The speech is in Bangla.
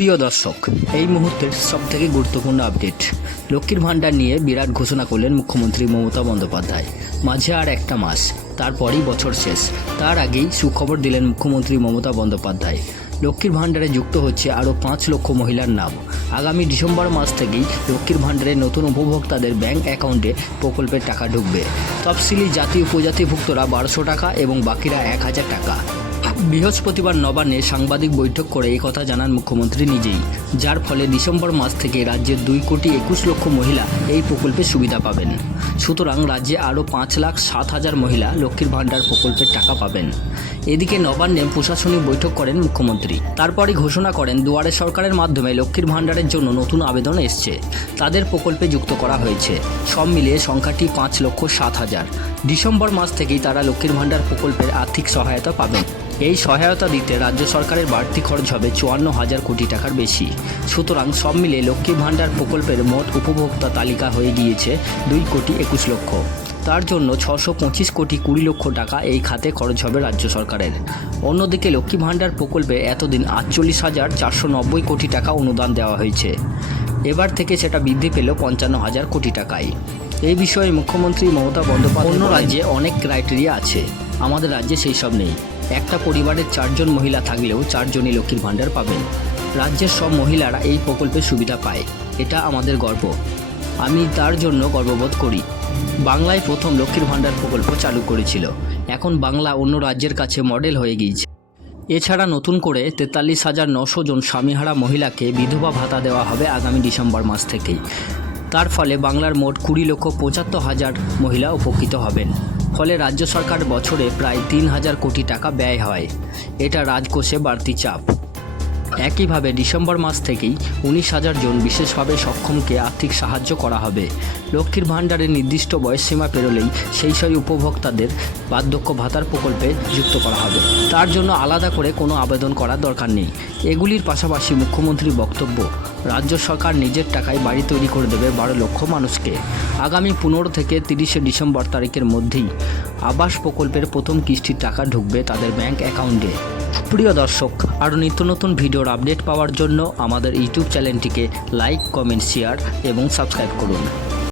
প্রিয় দর্শক, এই মুহূর্তের সবথেকে গুরুত্বপূর্ণ আপডেট। লক্ষ্মীর ভাণ্ডার নিয়ে বিরাট ঘোষণা করলেন মুখ্যমন্ত্রী মমতা বন্দ্যোপাধ্যায়। মাঝে আর একটা মাস, তারপরই বছর শেষ। তার আগেই সুখবর দিলেন মুখ্যমন্ত্রী মমতা বন্দ্যোপাধ্যায়। লক্ষ্মীর ভাণ্ডারে যুক্ত হচ্ছে আরও 5 লক্ষ মহিলার নাম। আগামী ডিসেম্বর মাস থেকেই লক্ষ্মীর ভাণ্ডারে নতুন উপভোক্তাদের ব্যাংক অ্যাকাউন্টে প্রকল্পের টাকা ঢুকবে। তফসিলি জাতি উপজাতিভুক্তরা 1200 টাকা এবং বাকিরা 1000 টাকা। বৃহস্পতিবার নবান্নে সাংবাদিক বৈঠক করে এই কথা জানান মুখ্যমন্ত্রী নিজেই, যার ফলে ডিসেম্বর মাস থেকে রাজ্যের 2,21,00,000 মহিলা এই প্রকল্পের সুবিধা পাবেন। সুতরাং রাজ্যে আরও 5,07,000 মহিলা লক্ষ্মীর ভাণ্ডার প্রকল্পের টাকা পাবেন। এদিকে নবান্নে প্রশাসনিক বৈঠক করেন মুখ্যমন্ত্রী। তারপরই ঘোষণা করেন দুয়ারে সরকারের মাধ্যমে লক্ষ্মীর ভাণ্ডারের জন্য নতুন আবেদন এসছে, তাদের প্রকল্পে যুক্ত করা হয়েছে। সব মিলিয়ে সংখ্যাটি 5,07,000। ডিসেম্বর মাস থেকেই তারা লক্ষ্মীর ভাণ্ডার প্রকল্পের আর্থিক সহায়তা পাবেন। এই সহায়তা দিতে রাজ্য সরকারের বাড়তি খরচ হবে 54,000 কোটি টাকার বেশি। সুতরাং সব মিলিয়ে লক্ষ্মী ভাণ্ডার প্রকল্পের মোট উপভোক্তা তালিকা হয়ে গিয়েছে 2,21,00,000। তার জন্য 625 কোটি 20 লক্ষ টাকা এই খাতে খরচ হবে রাজ্য সরকারের। অন্যদিকে লক্ষ্মী ভাণ্ডার প্রকল্পে এতদিন 48,490 কোটি টাকা অনুদান দেওয়া হয়েছে। এবার থেকে সেটা বৃদ্ধি পেল 55,000 কোটি টাকায়। এই বিষয়ে মুখ্যমন্ত্রী মমতা বন্দ্যোপাধ্যায়, অন্য রাজ্যে অনেক ক্রাইটেরিয়া আছে, আমাদের রাজ্যে সেই সব নেই। একটা পরিবারের 4 জন মহিলা থাকলেও 4 জনই লক্ষ্মীর ভাণ্ডার পাবেন। রাজ্যের সব মহিলারা এই প্রকল্পের সুবিধা পায়, এটা আমাদের গর্ব। আমি তার জন্য গর্ববোধ করি। বাংলায় প্রথম লক্ষ্মীর ভাণ্ডার প্রকল্প চালু করেছিল, এখন বাংলা অন্য রাজ্যের কাছে মডেল হয়ে গিয়েছে। এছাড়া নতুন করে 43,900 জন স্বামীহারা মহিলাকে বিধবা ভাতা দেওয়া হবে আগামী ডিসেম্বর মাস থেকেই। তার ফলে বাংলার মোট 20,75,000 মহিলা উপকৃত হবেন। ফলে রাজ্য সরকার বছরে প্রায় 3,000 কোটি টাকা ব্যয় হয়। এটা রাজকোষে বাড়তি চাপ। একইভাবে ডিসেম্বর মাস থেকেই 19,000 জন বিশেষভাবে সক্ষমকে আর্থিক সাহায্য করা হবে। লক্ষ্মীর ভাণ্ডারের নির্দিষ্ট বয়সসীমা পেরোলেই সেই উপভোক্তাদের বার্ধক্য ভাতার প্রকল্পে যুক্ত করা হবে। তার জন্য আলাদা করে কোনো আবেদন করার দরকার নেই। এগুলির পাশাপাশি মুখ্যমন্ত্রীর বক্তব্য, রাজ্য সরকার নিজের টাকায় বাড়ি তৈরি করে দেবে 12 লক্ষ মানুষকে। আগামী 15 থেকে 30 ডিসেম্বর তারিখের মধ্যেই আবাস প্রকল্পের প্রথম কিস্তির টাকা ঢুকবে তাদের ব্যাংক অ্যাকাউন্টে। প্রিয় দর্শক, আরও নিত্য নতুন ভিডিওর আপডেট পাওয়ার জন্য আমাদের ইউটিউব চ্যানেলটিকে লাইক, কমেন্ট, শেয়ার এবং সাবস্ক্রাইব করুন।